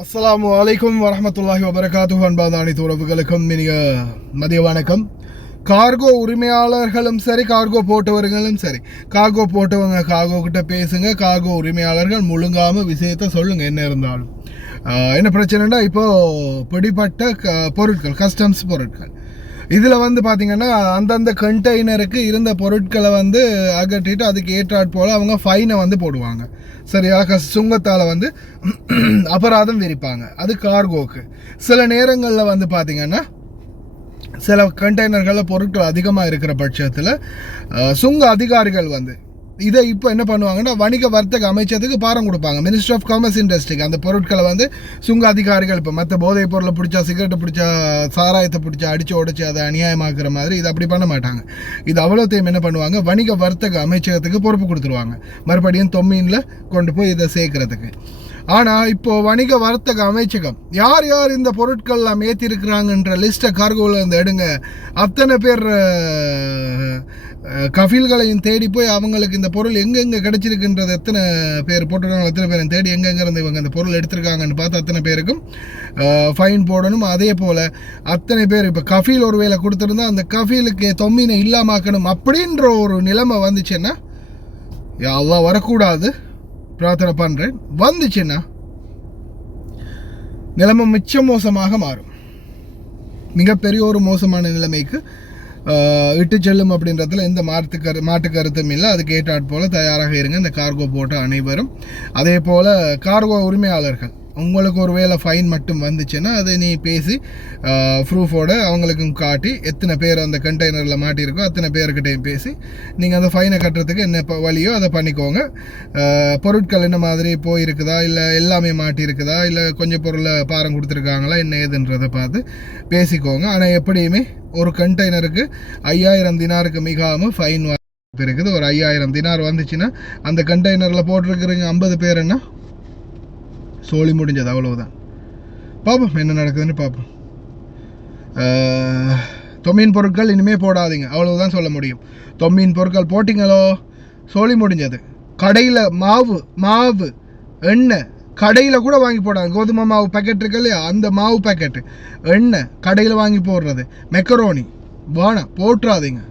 அஸ்ஸலாமு அலைக்கும் வரஹ்மத்துல்லாஹி வபரகாத்துஹு. அன்பான அனைத்து உறவுகளுக்கும் இனிய மதிய வணக்கம். கார்கோ உரிமையாளர்களும் சரி, கார்கோ போட்டவர்களும் சரி, கார்கோ போட்டவங்க கார்கோ கிட்ட பேசுங்க, கார்கோ உரிமையாளர்கள் முழுங்காமல் விஷயத்தை சொல்லுங்க. என்ன இருந்தாலும் என்ன பிரச்சனைனா, இப்போது பிடிப்பட்ட பொருட்கள், கஸ்டம்ஸ் பொருட்கள், இதில் வந்து பார்த்திங்கன்னா அந்தந்த கண்டெய்னருக்கு இருந்த பொருட்களை வந்து அகற்றிட்டு அதுக்கு ஏற்றாற் போல் அவங்க ஃபைனை வந்து போடுவாங்க. சரியா? சுங்கத்தால் வந்து அபராதம் விரிப்பாங்க. அது கார்கோக்கு. சில நேரங்களில் வந்து பார்த்திங்கன்னா சில கண்டெய்னர்களில் பொருட்கள் அதிகமாக இருக்கிற பட்சத்தில் சுங்க அதிகாரிகள் வந்து இதை இப்போ என்ன பண்ணுவாங்கன்னா, வணிக வர்த்தக அமைச்சத்துக்கு பாரம் கொடுப்பாங்க. மினிஸ்ட்ரி ஆஃப் காமர்ஸ் இண்டஸ்ட்ரிக்கு அந்த பொருட்களை வந்து சுங்க அதிகாரிகள் இப்போ மற்ற போதைப் பொருளை பிடிச்சா, சிகரெட்டை பிடிச்சா, சாராயத்தை பிடிச்சா அடித்து உடச்சி அதை அநியாயமாக்குற மாதிரி இது அப்படி பண்ண மாட்டாங்க. இது அவ்வளோத்தையும் என்ன பண்ணுவாங்க, வணிக வர்த்தக அமைச்சகத்துக்கு பொறுப்பு கொடுத்துருவாங்க. மறுபடியும் தொம்மீனில் கொண்டு போய் இதை சேர்க்கறதுக்கு. ஆனால் இப்போது வணிக வர்த்தக அமைச்சகம் யார் யார் இந்த பொருட்கள்லாம் ஏற்றிருக்கிறாங்கன்ற லிஸ்ட்டை கார்கோவில் இருந்து எடுங்க. அத்தனை பேர் கஃபீல்களையும் தேடி போய் அவங்களுக்கு இந்த பொருள் எங்கெங்கே கிடச்சிருக்குன்றது எத்தனை பேர் போட்டுருக்காங்க, எத்தனை பேரை தேடி எங்கெங்கிருந்து இவங்க அந்த பொருள் எடுத்திருக்காங்கன்னு பார்த்து அத்தனை பேருக்கும் ஃபைன் போடணும். அதே போல் அத்தனை பேர் இப்போ கஃபீல் ஒரு வேலை கொடுத்துருந்தா அந்த கஃபீலுக்கு தொம்மீனை இல்லாமாக்கணும் அப்படின்ற ஒரு நிலைமை வந்துச்சுன்னா, அல்லாஹ் வரக்கூடாது பிரார்த்தனை பண்ணுறேன். வந்துச்சுன்னா நிலைமை மிச்சம் மோசமாக மாறும். மிகப்பெரிய ஒரு மோசமான நிலைமைக்கு இட்டு செல்லும் அப்படின்றதுல எந்த மாட்டு கருத்தும் இல்லை. அதுக்கு ஏற்றாற் போல் தயாராக இருங்க இந்த கார்கோ போட்ட அனைவரும். அதே போல் கார்கோ உரிமையாளர்கள், உங்களுக்கு ஒரு வேளை ஃபைன் மட்டும் வந்துச்சுன்னா அதை நீ பேசி ப்ரூஃபோடு அவங்களுக்கும் காட்டி எத்தனை பேர் அந்த கண்டெய்னரில் மாட்டியிருக்கோ அத்தனை பேர்கிட்டையும் பேசி நீங்கள் அந்த ஃபைனை கட்டுறதுக்கு என்ன வழியோ அதை பண்ணிக்கோங்க. பொருட்கள் என்ன மாதிரி போயிருக்குதா, இல்லை எல்லாமே மாட்டியிருக்குதா, இல்லை கொஞ்சம் பொருளை பாரம் கொடுத்துருக்காங்களா, என்ன ஏதுன்றதை பார்த்து பேசிக்கோங்க. ஆனால் எப்படியுமே ஒரு கண்டெய்னருக்கு 5000 தினாருக்கு மிகாமல் ஃபைன் இருக்குது. ஒரு 5000 தினார் வந்துச்சுன்னா அந்த கண்டெய்னரில் போட்டிருக்கிறீங்க 50 பேருன்னா சோழி முடிஞ்சது, அவ்வளவுதான். பார்ப்போம் என்ன நடக்குதுன்னு பார்ப்போம். தொம்மீன் பொருட்கள் இனிமேல் போடாதீங்க, அவ்வளவுதான் சொல்ல முடியும். தொம்மீன் பொருட்கள் போட்டிங்களோ சோழி முடிஞ்சது. கடையில் மாவு எண்ணெய் கடையில் கூட வாங்கி போடாங்க. கோதுமை மாவு பேக்கெட் இருக்கு இல்லையா, அந்த மாவு பேக்கெட்டு எண்ணெய் கடையில் வாங்கி போடுறது, மெக்கரோனி வேணாம், போட்டுறாதீங்க.